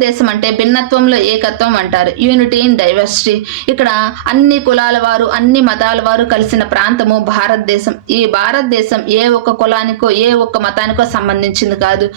భారతదేశం అంటే భిన్నత్వంలో ఏకత్వం అంటారు. యూనిటీ ఇన్ డైవర్సిటీ ఇక్కడ అన్ని కులాల వారు అన్ని మతాల వారు కలిసిన ప్రాంతము భారతదేశం. ఈ భారతదేశం ఏ ఒక్క కులానికో ఏ ఒక్క మతానికో సంబంధించింది కాదు.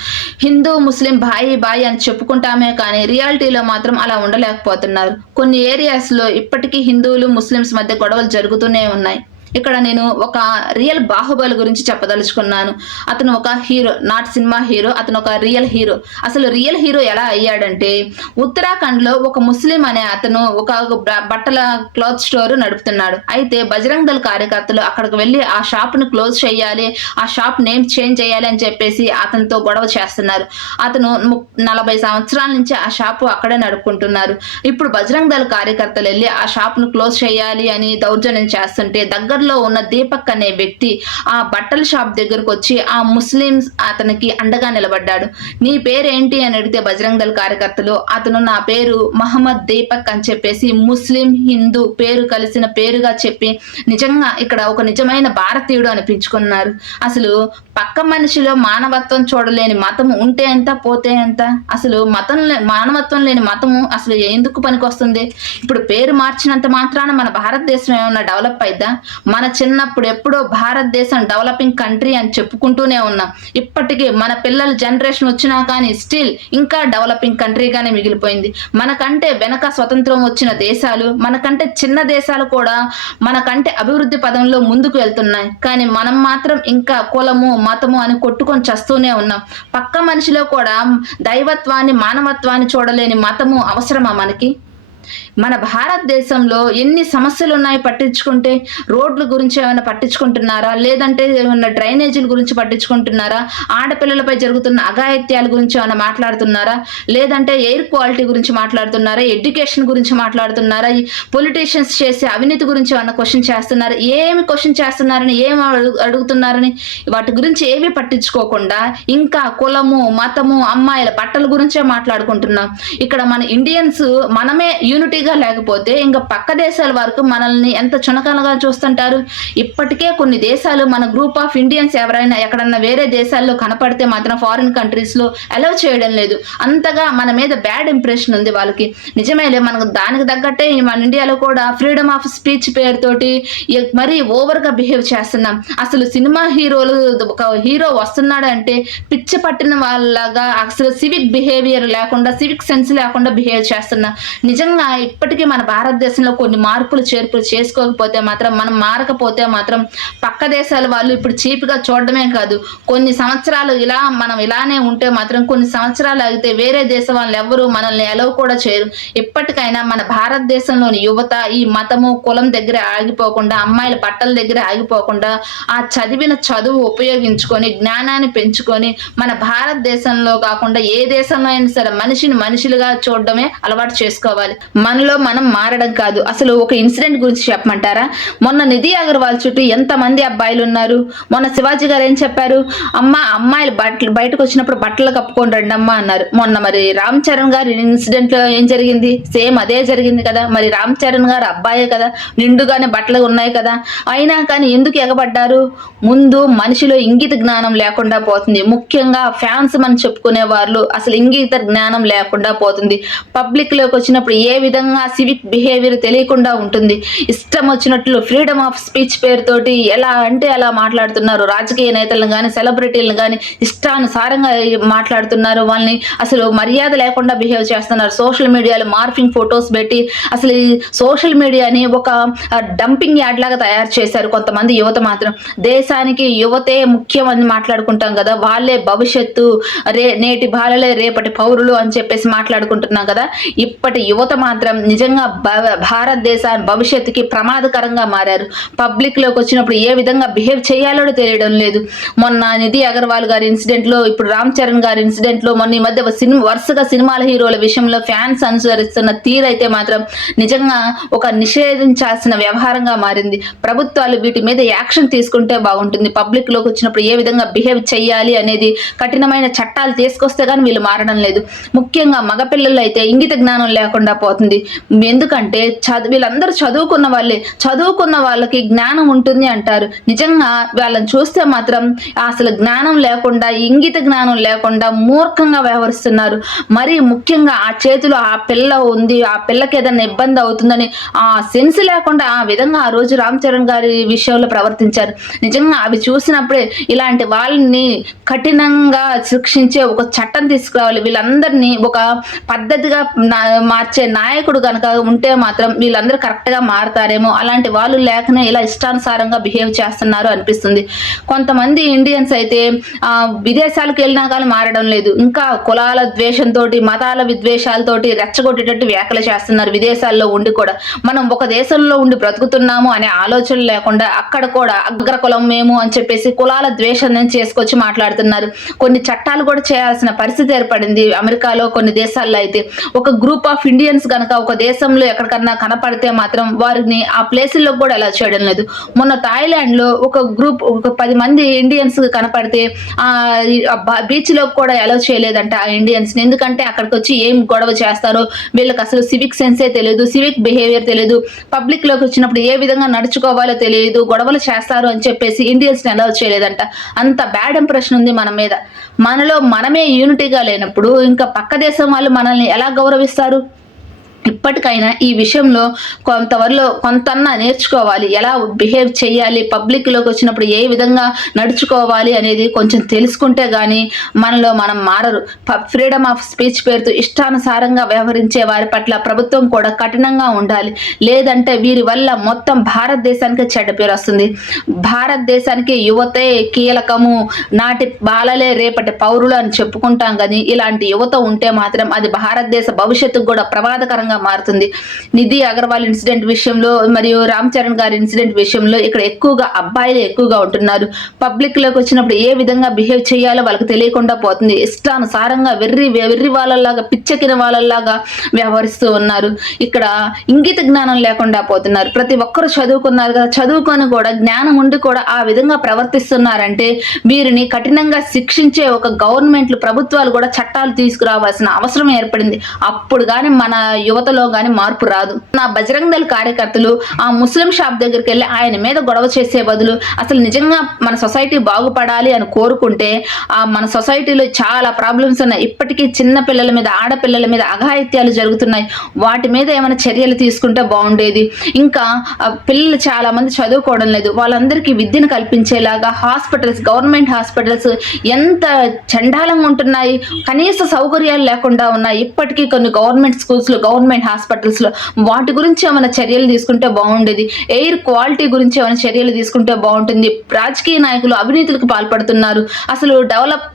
హిందూ ముస్లిం బాయి బాయి అని చెప్పుకుంటామే కానీ రియాలిటీలో మాత్రం అలా ఉండలేకపోతున్నారు. కొన్ని ఏరియాస్లో ఇప్పటికీ హిందువులు ముస్లిమ్స్ మధ్య గొడవలు జరుగుతూనే ఉన్నాయి. ఇక్కడ నేను ఒక రియల్ బాహుబలి గురించి చెప్పదలుచుకున్నాను. అతను ఒక హీరో నాట్ సినిమా హీరో అతను ఒక రియల్ హీరో అసలు రియల్ హీరో ఎలా అయ్యాడంటే ఉత్తరాఖండ్లో ఒక ముస్లిం అనే అతను ఒక బ- బట్టల క్లాత్ స్టోర్ నడుపుతున్నాడు. అయితే బజరంగ్ దళ కార్యకర్తలు అక్కడికి వెళ్ళి ఆ షాప్ను క్లోజ్ చేయాలి ఆ షాప్ నేమ్ చేంజ్ చేయాలి అని చెప్పేసి అతనితో గొడవ చేస్తున్నారు. అతను ము- నలభై సంవత్సరాల నుంచి ఆ షాపు అక్కడే నడుపుకుంటున్నారు. ఇప్పుడు బజరంగ్ దళ కార్యకర్తలు వెళ్ళి ఆ షాప్ను క్లోజ్ చేయాలి అని దౌర్జన్యం చేస్తుంటే దగ్గర కార్లో ఉన్న దీపక్ అనే వ్యక్తి ఆ బట్టల షాప్ దగ్గరకు వచ్చి ఆ ముస్లిమ్స్ అతనికి అండగా నిలబడ్డాడు. నీ పేరేంటి అని అడిగితే బజరంగ్ దళ్ కార్యకర్తలు అతను నా పేరు మహమ్మద్ దీపక్ అని చెప్పేసి ముస్లిం హిందూ పేరు కలిసిన పేరుగా చెప్పి నిజంగా ఇక్కడ ఒక నిజమైన భారతీయుడు అనిపించుకున్నారు. అసలు పక్క మనిషిలో మానవత్వం చూడలేని మతం ఉంటే ఎంత పోతే ఎంత? అసలు మతం మానవత్వం లేని మతము అసలు ఎందుకు పనికొస్తుంది? ఇప్పుడు పేరు మార్చినంత మాత్రాన మన భారతదేశం ఏమన్నా డెవలప్ అయిద్దా? మన చిన్నప్పుడు ఎప్పుడో భారతదేశం డెవలపింగ్ కంట్రీ అని చెప్పుకుంటూనే ఉన్నాం. ఇప్పటికీ మన పిల్లల జనరేషన్ వచ్చినా కానీ స్టిల్ ఇంకా డెవలపింగ్ కంట్రీగానే మిగిలిపోయింది. మనకంటే వెనక స్వతంత్రం వచ్చిన దేశాలు మనకంటే చిన్న దేశాలు కూడా మనకంటే అభివృద్ధి పదంలో ముందుకు వెళ్తున్నాయి. కానీ మనం మాత్రం ఇంకా కులము మతము అని కొట్టుకొని చస్తూనే ఉన్నాం. పక్క మనిషిలో కూడా దైవత్వాన్ని మానవత్వాన్ని చూడలేని మతము అవసరమా మనకి? మన భారతదేశంలో ఎన్ని సమస్యలు ఉన్నాయి పట్టించుకుంటే రోడ్ల గురించి ఏమైనా పట్టించుకుంటున్నారా? లేదంటే ఏమైనా డ్రైనేజీల గురించి పట్టించుకుంటున్నారా? ఆడపిల్లలపై జరుగుతున్న అఘాయిత్యాల గురించి ఏమైనా మాట్లాడుతున్నారా? లేదంటే ఎయిర్ క్వాలిటీ గురించి మాట్లాడుతున్నారా? ఎడ్యుకేషన్ గురించి మాట్లాడుతున్నారా? పొలిటీషియన్స్ చేసే అవినీతి గురించి ఏమైనా క్వశ్చన్ చేస్తున్నారా? ఏమి క్వశ్చన్ చేస్తున్నారని ఏమి అడుగు- అడుగుతున్నారని వాటి గురించి ఏమీ పట్టించుకోకుండా ఇంకా కులము మతము అమ్మాయిల బట్టల గురించే మాట్లాడుకుంటున్నాం. ఇక్కడ మన ఇండియన్స్ మనమే యూనిటీగా లేకపోతే ఇంకా పక్క దేశాల వరకు మనల్ని ఎంత చునకనగా చూస్తుంటారు? ఇప్పటికే కొన్ని దేశాలు మన గ్రూప్ ఆఫ్ ఇండియన్స్ ఎవరైనా ఎక్కడన్నా వేరే దేశాల్లో కనపడితే మాత్రం ఫారిన్ కంట్రీస్లో అలౌ చేయడం లేదు. అంతగా మన మీద బ్యాడ్ ఇంప్రెషన్ ఉంది వాళ్ళకి. నిజమేలే మనకు దానికి తగ్గట్టే మన ఇండియాలో కూడా ఫ్రీడమ్ ఆఫ్ స్పీచ్ పేరుతోటి మరీ ఓవర్గా బిహేవ్ చేస్తున్నాం. అసలు సినిమా హీరోలు ఒక హీరో వస్తున్నాడు అంటే పిచ్చి పట్టిన వాళ్ళగా అసలు సివిక్ బిహేవియర్ లేకుండా సివిక్ సెన్స్ లేకుండా బిహేవ్ చేస్తున్నాం. నిజంగా ఇప్పటికీ మన భారతదేశంలో కొన్ని మార్పులు చేర్పులు చేసుకోకపోతే మాత్రం మనం మారకపోతే మాత్రం పక్క దేశాల వాళ్ళు ఇప్పుడు చీప్గా చూడడమే కాదు. కొన్ని సంవత్సరాలు ఇలా మనం ఇలానే ఉంటే మాత్రం కొన్ని సంవత్సరాలు ఆగితే వేరే దేశం వాళ్ళు ఎవరు మనల్ని ఎలవ్ కూడా చేయరు. ఇప్పటికైనా మన భారతదేశంలోని యువత ఈ మతము కులం దగ్గర ఆగిపోకుండా అమ్మాయిల బట్టల దగ్గర ఆగిపోకుండా ఆ చదివిన చదువు ఉపయోగించుకొని జ్ఞానాన్ని పెంచుకొని మన భారతదేశంలో కాకుండా ఏ దేశంలో అయినా సరే మనిషిని మనుషులుగా చూడడమే అలవాటు చేసుకోవాలి. మనలో మనం మారడం కాదు. అసలు ఒక ఇన్సిడెంట్ గురించి చెప్పమంటారా? మొన్న నిధి అగర్వాల్ చుట్టూ ఎంత మంది అబ్బాయిలు ఉన్నారు మొన్న శివాజీ గారు ఏం చెప్పారు? అమ్మ అమ్మాయిలు బట్టలు బయటకు వచ్చినప్పుడు బట్టలు కప్పుకొని రండి అమ్మ అన్నారు. మొన్న మరి రామ్ చరణ్ గారి ఇన్సిడెంట్లో ఏం జరిగింది? సేమ్ అదే జరిగింది కదా. మరి రామ్ చరణ్ గారు అబ్బాయే కదా. నిండుగానే బట్టలు ఉన్నాయి కదా. అయినా కానీ ఎందుకు ఎగబడ్డారు? ముందు మనిషిలో ఇంగిత జ్ఞానం లేకుండా పోతుంది. ముఖ్యంగా ఫ్యాన్స్ మనం చెప్పుకునే వాళ్ళు అసలు ఇంగిత జ్ఞానం లేకుండా పోతుంది. పబ్లిక్లోకి వచ్చినప్పుడు ఏ విధంగా సివిక్ బిహేవియర్ తెలియకుండా ఉంటుంది. ఇష్టం వచ్చినట్లు ఫ్రీడమ్ ఆఫ్ స్పీచ్ పేరుతోటి ఎలా అంటే అలా మాట్లాడుతున్నారు. రాజకీయ నేతలను కానీ సెలబ్రిటీలను కానీ ఇష్టానుసారంగా మాట్లాడుతున్నారు. వాళ్ళని అసలు మర్యాద లేకుండా బిహేవ్ చేస్తున్నారు. సోషల్ మీడియాలో మార్ఫింగ్ ఫొటోస్ పెట్టి అసలు ఈ సోషల్ మీడియాని ఒక డంపింగ్ యార్డ్ లాగా తయారు చేశారు కొంతమంది యువత మాత్రం. దేశానికి యువతే ముఖ్యం అని మాట్లాడుకుంటాం కదా. వాళ్ళే భవిష్యత్తు రే నేటి బాలలే రేపటి పౌరులు అని చెప్పేసి మాట్లాడుకుంటున్నాం కదా. ఇప్పటి యువత మాత్రం నిజంగా భ- భారతదేశ భవిష్యత్తుకి ప్రమాదకరంగా మారారు. పబ్లిక్లోకి వచ్చినప్పుడు ఏ విధంగా బిహేవ్ చేయాలో తెలియడం లేదు. మొన్న నిధి అగర్వాల్ గారి ఇన్సిడెంట్లో ఇప్పుడు రామ్ చరణ్ గారి ఇన్సిడెంట్లో మొన్న ఈ మధ్య సినిమా వరుసగా సినిమాల హీరోల విషయంలో ఫ్యాన్స్ అనుసరిస్తున్న తీరైతే మాత్రం నిజంగా ఒక నిషేధించాల్సిన వ్యవహారంగా మారింది. ప్రభుత్వాలు వీటి మీద యాక్షన్ తీసుకుంటే బాగుంటుంది. పబ్లిక్లోకి వచ్చినప్పుడు ఏ విధంగా బిహేవ్ చేయాలి అనేది కఠినమైన చట్టాలు తీసుకొస్తే కానీ వీళ్ళు మారడం లేదు. ముఖ్యంగా మగపిల్లలు అయితే ఇంగిత జ్ఞానం లేకుండా పోతుంది. ఎందుకంటే చదువు వీళ్ళందరూ చదువుకున్న వాళ్ళే. చదువుకున్న వాళ్ళకి జ్ఞానం ఉంటుంది అంటారు. నిజంగా వాళ్ళని చూస్తే మాత్రం అసలు జ్ఞానం లేకుండా ఇంగిత జ్ఞానం లేకుండా మూర్ఖంగా వ్యవహరిస్తున్నారు. మరి ముఖ్యంగా ఆ చేతిలో ఆ పిల్ల ఉంది ఆ పిల్లకి ఏదైనా ఇబ్బంది అవుతుందని ఆ సెన్స్ లేకుండా ఆ విధంగా ఆ రోజు రామ్ చరణ్ గారి విషయంలో ప్రవర్తించారు. నిజంగా అవి చూసినప్పుడే ఇలాంటి వాళ్ళని కఠినంగా శిక్షించే ఒక చట్టం తీసుకురావాలి. వీళ్ళందరినీ ఒక పద్ధతిగా మార్చే నాయకుడు కనుక ఉంటే మాత్రం వీళ్ళందరూ కరెక్ట్గా మారతారేమో అలాంటి వాళ్ళు లేకనే ఇలా ఇష్టానుసారంగా బిహేవ్ చేస్తున్నారు అనిపిస్తుంది. కొంతమంది ఇండియన్స్ అయితే ఆ, విదేశాలకు వెళ్ళినా కానీ మారడం లేదు. ఇంకా కులాల ద్వేషంతో మతాల విద్వేషాలతోటి రెచ్చగొట్టేటట్టు వ్యాఖ్యలు చేస్తున్నారు విదేశాల్లో ఉండి కూడా. మనం ఒక దేశంలో ఉండి బ్రతుకుతున్నాము అనే ఆలోచన లేకుండా అక్కడ కూడా అగ్ర కులం మేము అని చెప్పేసి కులాల ద్వేషం చేసుకొచ్చి మాట్లాడుతున్నారు. కొన్ని చట్టాలు కూడా చేయాల్సిన పరిస్థితి ఏర్పడింది అమెరికాలో కొన్ని దేశాల్లో అయితే. ఒక గ్రూప్ ఆఫ్ ఇండియన్స్ కనుక ఒక దేశంలో ఎక్కడికన్నా కనపడితే మాత్రం వారిని ఆ ప్లేసుల్లో కూడా అలా చేయడం లేదు. మొన్న థాయిలాండ్లో ఒక గ్రూప్ ఒక పది మంది ఇండియన్స్ కనపడితే ఆ బీచ్లో కూడా అలౌ చేయలేదంట ఆ ఇండియన్స్ ఎందుకంటే అక్కడికి వచ్చి ఏం గొడవ చేస్తారో వీళ్ళకి అసలు సివిక్ సెన్సే తెలియదు సివిక్ బిహేవియర్ తెలియదు. పబ్లిక్లోకి వచ్చినప్పుడు ఏ విధంగా నడుచుకోవాలో తెలియదు గొడవలు చేస్తారు అని చెప్పేసి ఇండియన్స్ని అలౌ చేయలేదంట. అంత బ్యాడ్ ఇంప్రెషన్ ఉంది మన మీద. మనలో మనమే యూనిటీగా లేనప్పుడు ఇంకా పక్క దేశం వాళ్ళు మనల్ని ఎలా గౌరవిస్తారు? ఇప్పటికైనా ఈ విషయంలో కొంతవరలో కొంతన్నా నేర్చుకోవాలి. ఎలా బిహేవ్ చేయాలి? పబ్లిక్లోకి వచ్చినప్పుడు ఏ విధంగా నడుచుకోవాలి అనేది కొంచెం తెలుసుకుంటే కానీ మనలో మనం మారరు. ఫ్రీడమ్ ఆఫ్ స్పీచ్ పేరుతో ఇష్టానుసారంగా వ్యవహరించే వారి పట్ల ప్రభుత్వం కూడా కఠినంగా ఉండాలి. లేదంటే వీరి వల్ల మొత్తం భారతదేశానికి చెడ్డ పేరు వస్తుంది. భారతదేశానికి యువతే కీలకము. నాటి బాలలే రేపటి పౌరులు అని చెప్పుకుంటాం కానీ ఇలాంటి యువత ఉంటే మాత్రం అది భారతదేశ భవిష్యత్తుకు కూడా ప్రమాదకరంగా మారుతుంది. నిధి అగర్వాల్ ఇన్సిడెంట్ విషయంలో మరియు రామ్ చరణ్ గారి ఇన్సిడెంట్ విషయంలో ఇక్కడ ఎక్కువగా అబ్బాయిలు ఎక్కువగా ఉంటున్నారు. పబ్లిక్లోకి వచ్చినప్పుడు ఏ విధంగా బిహేవ్ చేయాలో వాళ్ళకి తెలియకుండా పోతుంది. ఇష్టానుసారంగా వెర్రి వెర్రి వాళ్ళలాగా పిచ్చెక్కిన వాళ్ళలాగా వ్యవహరిస్తూ ఉన్నారు. ఇక్కడ ఇంగిత జ్ఞానం లేకుండా పోతున్నారు. ప్రతి ఒక్కరు చదువుకున్నారు కదా చదువుకొని కూడా జ్ఞానం ఉండి కూడా ఆ విధంగా ప్రవర్తిస్తున్నారంటే వీరిని కఠినంగా శిక్షించే ఒక గవర్నమెంట్లు ప్రభుత్వాలు కూడా చట్టాలు తీసుకురావాల్సిన అవసరం ఏర్పడింది. అప్పుడు కానీ మన యువతలో కానీ మార్పు రాదు. నా బజరంగ్ దళ కార్యకర్తలు ఆ ముస్లిం షాప్ దగ్గరికి వెళ్ళి ఆయన మీద గొడవ చేసే బదులు అసలు నిజంగా మన సొసైటీ బాగుపడాలి అని కోరుకుంటే ఆ మన సొసైటీలో చాలా ప్రాబ్లమ్స్ ఉన్నాయి. ఇప్పటికీ చిన్న పిల్లల మీద ఆడపిల్లల మీద అఘాయిత్యాలు జరుగుతున్నాయి. వాటి మీద ఏమైనా చర్యలు తీసుకుంటే బాగుండేది. ఇంకా పిల్లలు చాలా మంది చదువుకోవడం లేదు. వాళ్ళందరికీ విద్యను కల్పించేలాగా హాస్పిటల్స్ గవర్నమెంట్ హాస్పిటల్స్ ఎంత చండాలంగా ఉంటున్నాయి. కనీస సౌకర్యాలు లేకుండా ఉన్నాయి. ఇప్పటికీ కొన్ని గవర్నమెంట్ స్కూల్స్లో గవర్నమెంట్ హాస్పిటల్స్లో వాటి గురించి ఏమైనా చర్యలు తీసుకుంటే బాగుండేది? ఎయిర్ క్వాలిటీ గురించి ఏమైనా చర్యలు తీసుకుంటే బాగుంటుంది? రాజకీయ నాయకులు అవినీతులకు పాల్పడుతున్నారు. అసలు డెవలప్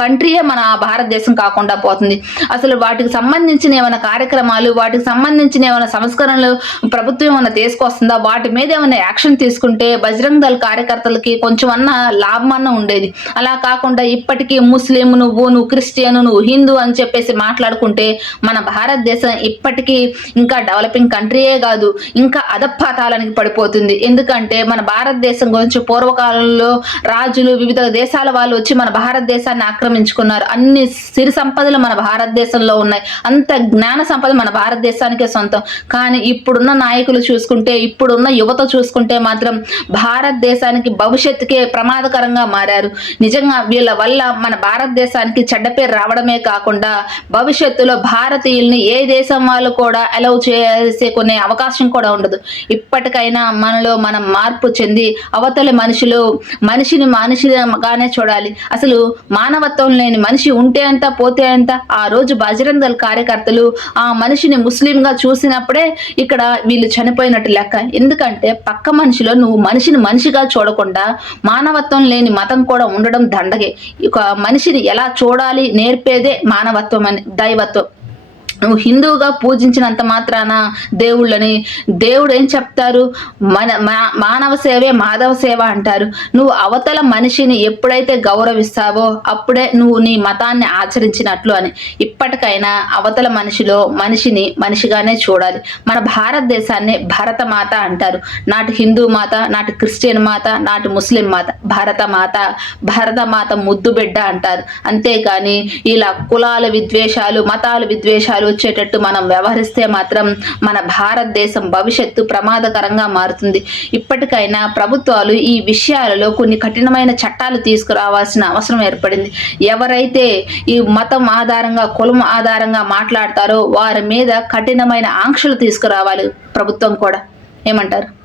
కంట్రీయే మన భారతదేశం కాకుండా పోతుంది. అసలు వాటికి సంబంధించిన ఏమైనా కార్యక్రమాలు వాటికి సంబంధించిన ఏమైనా సంస్కరణలు ప్రభుత్వం ఏమైనా తీసుకొస్తుందా? వాటి మీద ఏమైనా యాక్షన్ తీసుకుంటే బజరంగ్ దళ కార్యకర్తలకి కొంచెం అన్న లాభం ఉండేది. అలా కాకుండా ఇప్పటికీ ముస్లిం నువ్వు నువ్వు క్రిస్టియన్ నువ్వు హిందూ అని చెప్పేసి మాట్లాడుకుంటే మన భారతదేశం ఇప్పటికీ ఇంకా డెవలపింగ్ కంట్రీయే కాదు ఇంకా అధపాతాలానికి పడిపోతుంది. ఎందుకంటే మన భారతదేశం గురించి పూర్వకాలంలో రాజులు వివిధ దేశాల వాళ్ళు వచ్చి మన భారతదేశాన్ని ఆక్రమించుకున్నారు అన్ని సిరి సంపదలు మన భారతదేశంలో ఉన్నాయి. అంత జ్ఞాన సంపద మన భారతదేశానికే సొంతం. కానీ ఇప్పుడున్న నాయకులు చూసుకుంటే ఇప్పుడున్న యువత చూసుకుంటే మాత్రం భారతదేశానికి భవిష్యత్తుకే ప్రమాదకరంగా మారారు. నిజంగా వీళ్ళ వల్ల మన భారతదేశానికి చెడ్డ పేరు రావడమే కాకుండా భవిష్యత్తులో భారతీయుల్ని ఏ దేశం వాళ్ళు కూడా అలౌ చేసే కొనే అవకాశం కూడా ఉండదు. ఇప్పటికైనా మనలో మనం మార్పు చెంది అవతలి మనుషులు మనిషిని మనిషిగానే చూడాలి. అసలు మానవత్వం లేని మనిషి ఉంటే అంత పోతే అంత ఆ రోజు బజరంగ్ దళ్ కార్యకర్తలు ఆ మనిషిని ముస్లింగా చూసినప్పుడే ఇక్కడ వీళ్ళు చనిపోయినట్టు లెక్క. ఎందుకంటే పక్క మనిషిలో నువ్వు మనిషిని మనిషిగా చూడకుండా మానవత్వం లేని మతం కూడా ఉండడం దండగే. ఒక మనిషిని ఎలా చూడాలి నేర్పేదే మానవత్వం అని దైవత్వం. నువ్వు హిందువుగా పూజించినంత మాత్రాన దేవుళ్ళని దేవుడు ఏం చెప్తారు? మన మా- మానవ సేవే మాధవ సేవ అంటారు. నువ్వు అవతల మనిషిని ఎప్పుడైతే గౌరవిస్తావో అప్పుడే నువ్వు నీ మతాన్ని ఆచరించినట్లు అని. ఇప్పటికైనా అవతల మనిషిలో మనిషిని మనిషిగానే చూడాలి. మన భారతదేశాన్ని భరత మాత అంటారు. నాటి హిందూ మాత నాటి క్రిస్టియన్ మాత నాటి ముస్లిం మాత భరత మాత భరత మాత ముద్దు బిడ్డ అంటారు. అంతేకాని ఇలా కులాల విద్వేషాలు మతాల విద్వేషాలు వచ్చేటట్టు మనం వ్యవహరిస్తే మాత్రం మన భారతదేశం భవిష్యత్తు ప్రమాదకరంగా మారుతుంది. ఇప్పటికైనా ప్రభుత్వాలు ఈ విషయాలలో కొన్ని కఠినమైన చట్టాలు తీసుకురావాల్సిన అవసరం ఏర్పడింది. ఎవరైతే ఈ మతం ఆధారంగా కులం ఆధారంగా మాట్లాడతారో వారి మీద కఠినమైన ఆంక్షలు తీసుకురావాలి ప్రభుత్వం కూడా. ఏమంటారు?